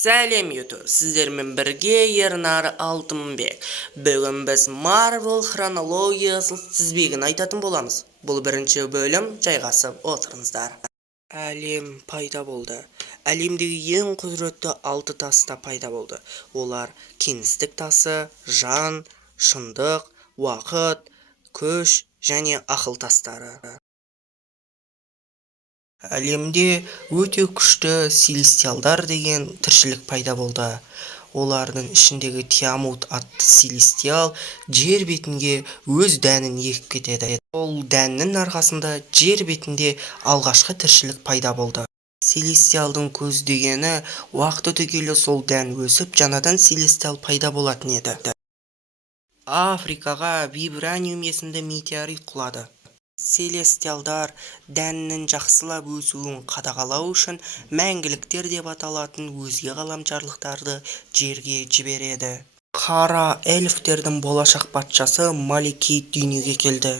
Сәлем YouTube, сіздермен бірге Ернар Алтынбек. Бүгін біз Marvel хронологиясын тізбегін айтатын боламыз. Бұл бірінші бөлім, жайғасып отырыңыздар. Әлем пайда болды. Әлемдегі ең құдіретті 6 тас та пайда болды. Олар кеңістік тасы, жан, шындық, уақыт, күш және ақыл тастары. Әлемде өте күшті селестиалдар деген тіршілік пайда болды. Олардың ішіндегі Тиамут атты селестиал жер бетінде өз дәнін егіп кетеді. Ол дәннің арқасында жер бетінде алғашқы тіршілік пайда болды. Селестиалдың көздегені уақыт өте келе сол дән өсіп, жаңадан селестиал пайда болатын еді. Африкаға вибраниум есімді метеорит құлады. Селестиалдар дәннің жақсылап өсуін қадағалау үшін мәңгіліктер деп аталатын өзге ғаламшарлықтарды жерге жібереді. Қара эльфтердің болашақ патшасы Малекит дүниеге келді.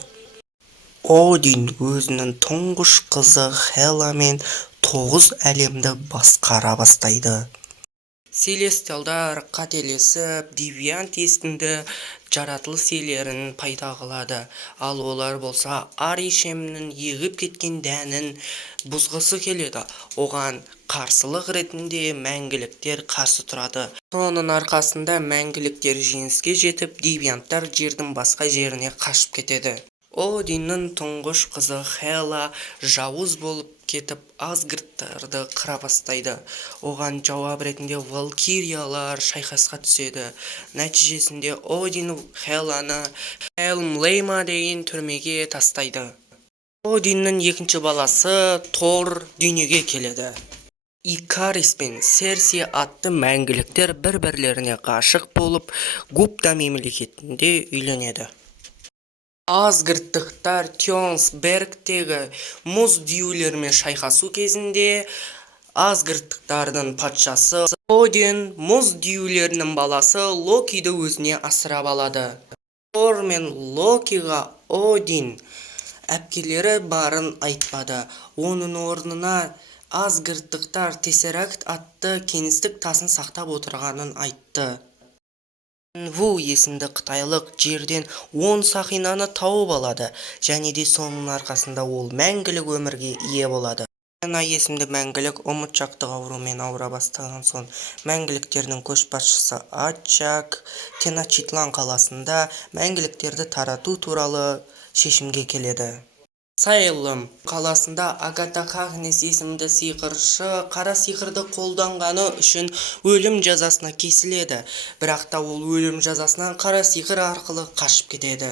Один өзінің тұңғыш қызы Хеламен 9 әлемді басқара бастайды. Селестиалдар қателесіп, девиант есімді жаратылыс иелерін пайда қылады. Ал олар болса Аришемнің егіп кеткен дәнін бұзғысы келеді. Оған қарсылық ретінде мәңгіліктер қарсы тұрады. Соның арқасында мәңгіліктер жеңіске жетіп, девианттар жердің басқа жеріне қашып кетеді. Одиннің тұңғыш қызы Хела жауыз болып кетіп, Асгардтарды қыра бастайды. Оған жауап ретінде валкириялар шайқасқа түседі. Нәтижесінде Один Хеланы Хелмлейма деген түрмеге тастайды. Одиннің екінші баласы Тор дүниеге келеді. Икарис пен Серси атты мәңгіліктер бір-бірлеріне ғашық болып, Гупта мемлекетінде үйленеді. Асгардтықтар Тьонсбергтегі мұз дюйлермен шайқасу кезінде Асгардтықтардың патшасы Один мұз дюйлерінің баласы Локиді өзіне асырап алады. Тор мен Локиға Один әпкелері барын айтпады. Оның орнына Асгардтықтар Тессеракт атты кеңістік тасын сақтап отырғанын айтты. Ву есімді қытайлық жерден 10 сақинаны тауып алады, және де соның арқасында ол мәңгілік өмірге ие болады. Ана есімді мәңгілік ұмытшақтық аурумен ауыра бастаған соң, мәңгіліктердің көшбасшысы Ачак Теночтитлан қаласында мәңгіліктерді тарату туралы шешімге келеді. Сайлым қаласында Агата Харкнес есімді сиқыршы қара сиқырды қолданғаны үшін өлім жазасына кесіледі, бірақ та ол өлім жазасынан қара сиқыр арқылы қашып кетеді.